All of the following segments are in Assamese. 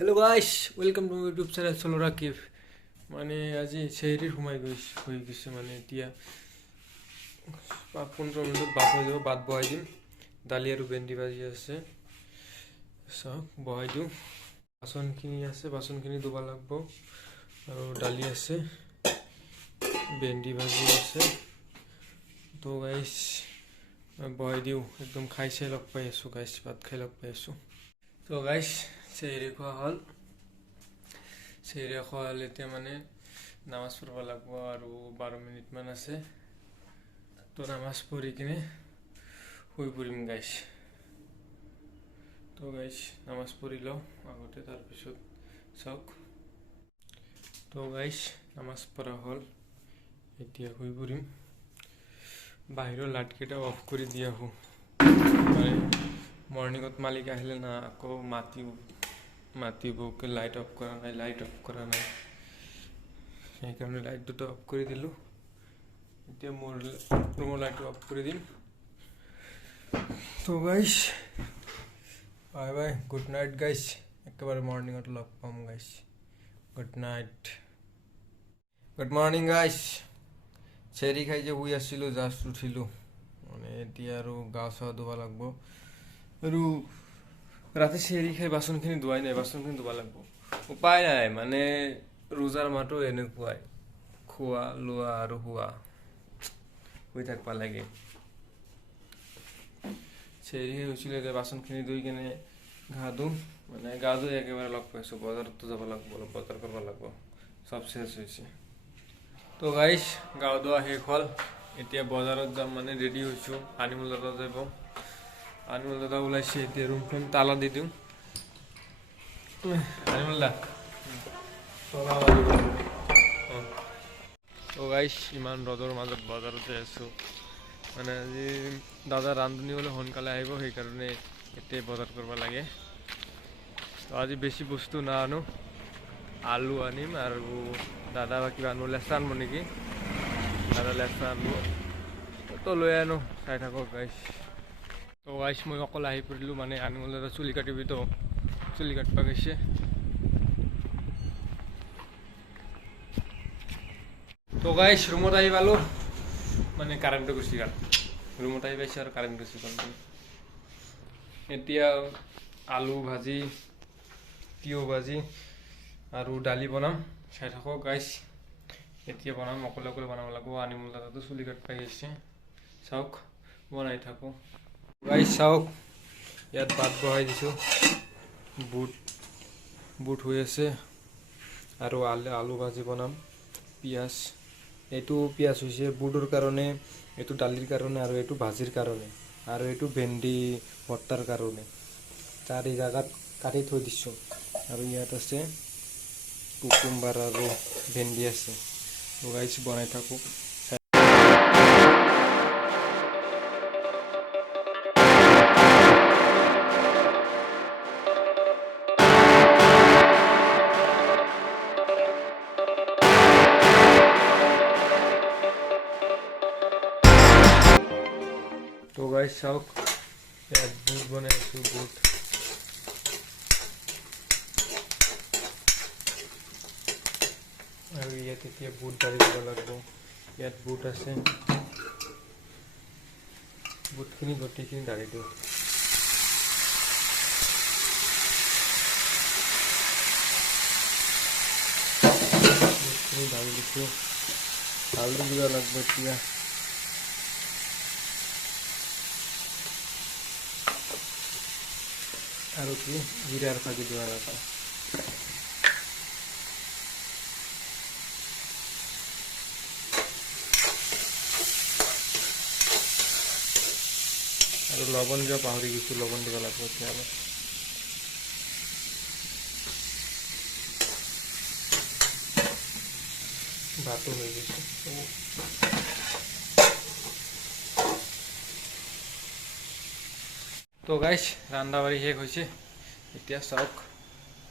Hello guys, welcome to YouTube channel solo Rakib. माने आज চেহেৰিৰ সোমাই গৈছে মানে এতিয়া 15 মিনিট ভাত হৈ যাব। ভাত বহাই দিম, দালি আৰু ভেন্দি ভাজি আছে, চাওক বহাই দিওঁ। বাচনখিনি আছে, বাচনখিনি ধুব লাগিব আৰু দালি আছে, ভেন্দি ভাজি আছে। তো গাইস বহাই দিওঁ, একদম খাই চাই লগ পাই আছোঁ গাইস, ভাত খাই লগ পাই আছোঁ। তো গাইস চেহেৰি খোৱা হ'ল। চেহেৰি খোৱা হ'ল, এতিয়া মানে নামাজ পঢ়িব লাগিব আৰু 12 মিনিটমান আছে। তো নামাজ পঢ়ি কিনে শুই পৰিম গাইছ। তো গাইছ নামাজ পঢ়ি লওঁ আগতে, তাৰপিছত চাওক। তো গাইছ নামাজ পঢ়া হ'ল, এতিয়া শুই পৰিম। বাহিৰৰ লাইটকেইটা অফ কৰি দি আহোঁ, মানে মৰ্ণিঙত মালিক আহিলে না আকৌ মাতিব লাইট অফ কৰা নাই, সেইকাৰণে লাইট দুটা অফ কৰি দিলোঁ। এতিয়া মোৰ ৰুমৰ লাইটটো অফ কৰি দিম। তো গাইছ বাই বাই, গুড নাইট গাইছ। একেবাৰে মৰ্ণিঙত লগ পাম গাইছ। গুড নাইট, গুড মৰ্ণিং গাইছ। চেৰি খাই যে শুই আছিলোঁ, জাষ্ট উঠিলোঁ। মানে এতিয়া আৰু গা চা ধুব লাগিব আৰু ৰাতি চেৰি খাই বাচনখিনি ধোৱাই নাই, বাচনখিনি ধুব লাগিব। উপায় নাই, মানে ৰোজাৰ মাহটো এনেকুৱাই, খোৱা লোৱা আৰু শুই থাকিব লাগে। চেৰি হৈছিলে, এতিয়া বাচনখিনি ধুই কিনে গা ধুম, মানে গা ধুই একেবাৰে লগ পাইছোঁ। বজাৰতো যাব লাগিব, অলপ বজাৰ কৰিব লাগিব, চব চেছ হৈছে। তো গাইছ গা ধোৱা শেষ হ'ল, এতিয়া বজাৰত যাম, মানে ৰেডি হৈছোঁ। আনিমুল দাদা যাব, আনিমুল দাদা ওলাইছে, এতিয়া ৰুমখন তালা দি দিওঁ। আনিমুল দা তো গাইছ ইমান ৰ'দৰ মাজত বজাৰতে আছোঁ। মানে আজি দাদা ৰান্ধনি হ'লে সোনকালে আহিব, সেইকাৰণে এতিয়া বজাৰ কৰিব লাগে। তো আজি বেছি বস্তু নানো, আলু আনিম আৰু দাদা বা কিবা আনো, লেচা আনিব নেকি, দাদা লেচা আনিব। তো লৈ আনো, চাই থাকক গাইছ। তো গাইছ মই অকলে আহি পৰিলোঁ, মানে আনিমুল দাদা চুলি কাটিবি, তো চুলি কাটিব গৈছে। তো গাইছ ৰুমত আহি পালোঁ, মানে কাৰেণ্টটো গুচি গ'ল। ৰুমত আহি পাইছে আৰু কাৰেণ্ট গুচি গ'ল। এতিয়া আলু ভাজি, তিয়ঁহ ভাজি আৰু দালি বনাম, চাই থাকক গাইছ। এতিয়া বনাম, অকলে বনাব লাগিব। আনিমুল দাদাটো চুলি কাটিব গৈছে, চাওক বনাই থাকোঁ গাইছ। চাওক ইয়াত ভাত বহাই দিছোঁ, বুট হৈ আছে আৰু আলু ভাজি বনাম, পিঁয়াজ। এইটো পিঁয়াজ হৈছে বুটৰ কাৰণে, এইটো দালিৰ কাৰণে আৰু এইটো ভাজিৰ কাৰণে, আৰু এইটো ভেন্দি ভৰ্তাৰ কাৰণে। চাৰি জাগাত কাটি থৈ দিছোঁ, আৰু ইয়াত আছে কুকুম্বাৰ আৰু ভেন্দি আছে। গাইছ বনাই থাকোঁ। তো গাইছ চাওক, ইয়াত বুট বনাই আছোঁ, বুট। আৰু ইয়াত এতিয়া বুট দালি দিব লাগিব। ইয়াত বুট আছে, বুটখিনি গোটেইখিনি দালি দিওঁ। বুটখিনি দালি দিছোঁ, হালধি দিব লাগিব এতিয়া। আৰু কি জিৰাৰ ভাজি দিব লাগিব। আৰু লৱণ দিব পাহৰি গৈছোঁ, লৱণ দিব লাগিব এতিয়া অলপ। ভাতো হৈ গৈছে। তো গাইছ ৰান্ধা বাঢ়ি শেষ হৈছে, এতিয়া চাওক,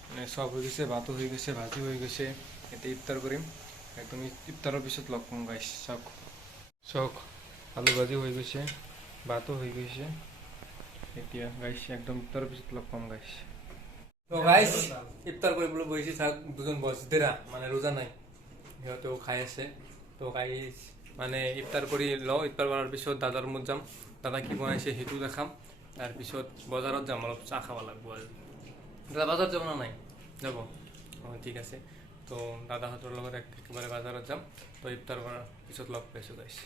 মানে চব হৈ গৈছে, ভাতো হৈ গৈছে, ভাজি হৈ গৈছে। এতিয়া ইফতাৰ কৰিম, একদম ইফতাৰৰ পিছত লগ পাম গাইছ। চাওক আলু ভাজি হৈ গৈছে, ভাতো হৈ গৈছে। এতিয়া গাইছ একদম ইফতাৰৰ পিছত লগ পাম গাইছ। তো গাইস ইফতাৰ কৰিবলৈ বহিছে চাওক দুজন বসদেৰা মানে ৰোজা নাই সিহঁতেও খাই আছে তো গাইস মানে ইফতাৰ কৰি লওঁ ইফতাৰ কৰাৰ পিছত দাদাৰ ৰুমত যাম দাদা কি বনাইছে সেইটো দেখাম তাৰপিছত বজাৰত যাম অলপ চাহ খাব লাগিব আজি দাদা বজাৰত যাব না নাই যাব অঁ ঠিক আছে তো দাদাহঁতৰ লগত একেবাৰে বজাৰত যাম তো ইফতাৰ কৰাৰ পিছত লগ পাইছোঁ গাইস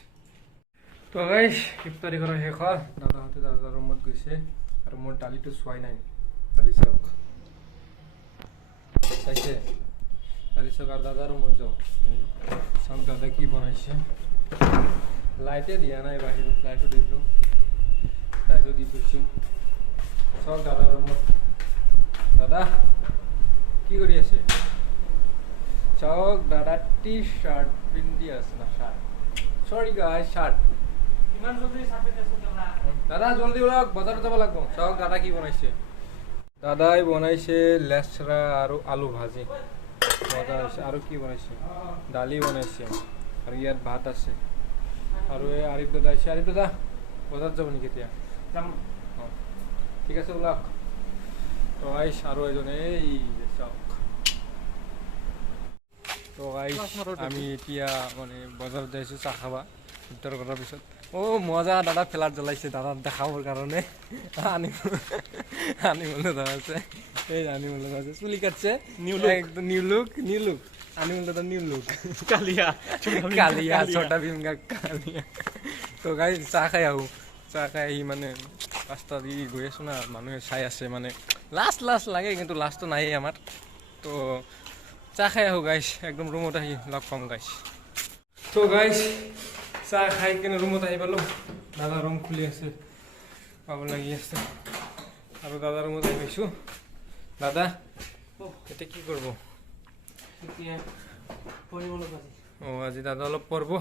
তো গাইস ইফতাৰি কৰা শেষ হ'ল দাদাহঁতে দাদাৰ ৰুমত গৈছে আৰু মোৰ দালিটো চোৱাই নাই দালি চাওক চাইছে দালি চাওক আৰু দাদাৰ ৰুমত যাওঁ চাওক দাদা কি বনাইছে লাইটে দিয়া নাই বাহিৰত লাইটো দিলোঁ লাইটো দি থৈছোঁ চাওক দাদাৰ ৰুমত দাদা কি কৰি আছে চাওক দাদা টি শাৰ্ট পিন্ধি আছে না শাৰ্ট চৰি গাইছ শাৰ্ট দাদা জলদি ওলাওক বজাৰত যাব লাগিব চাওক দাদা কি বনাইছে দাদাই বনাইছে লেচৰা আৰু আলু ভাজি মজা হৈছে আৰু কি বনাইছে দালি বনাইছে আৰু ইয়াত ভাত আছে আৰু এই আৰিফ দাদা আহিছে আৰিফ দাদা বজাৰত যাব নেকি এতিয়া যাম অঁ ঠিক আছে ওলাওক তো গাইছ আৰু এজন এই চাওক তো গাইছ আমি এতিয়া মানে বজাৰত যাইছোঁ চাহ খাবা ইফতাৰ কৰাৰ পিছত অঁ মজা দাদা ফেলাৰ জ্বলাইছে দাদা দেখাবৰ কাৰণে আনিবলৈ দাদা আছে এই আনিবলৈ দাদা আছে চুলি কাটছে একদম নিউ লুক আনিবলৈ দাদা নিউ লুক কালিয়া ছোটা ভীম কালিয়া তো গাই চাহ খাই আহোঁ চাহ খাই আহি মানে ৰাস্তা দি গৈ আছোঁ না মানুহে চাই আছে মানে লাষ্ট লাগে কিন্তু লাষ্টটো নায়েই আমাৰ তো চাহ খাই আহোঁ গাইছ একদম ৰুমত আহি লগ পাম গাইছ তো গাইছ চাহ খাই কিনে ৰুমত আহি পালোঁ দাদা ৰুম খুলি আছে পাব লাগি আছে আৰু দাদা ৰুমত আহি পাইছোঁ দাদা এতিয়া কি কৰিব অঁ আজি দাদা অলপ পঢ়ব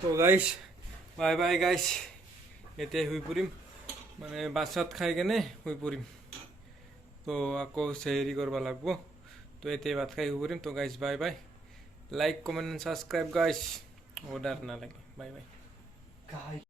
তো গাইছ বাই বাই গাইছ এতিয়া শুই পৰিম মানে বাছত খাই কেনে শুই পৰিম তো আকৌ চেহেৰি কৰিব লাগিব তো এতিয়া ভাত খাই শুই পৰিম তো গাইছ bye bye like comment subscribe গাইছ অৰ্ডাৰ নালাগে বাই বাই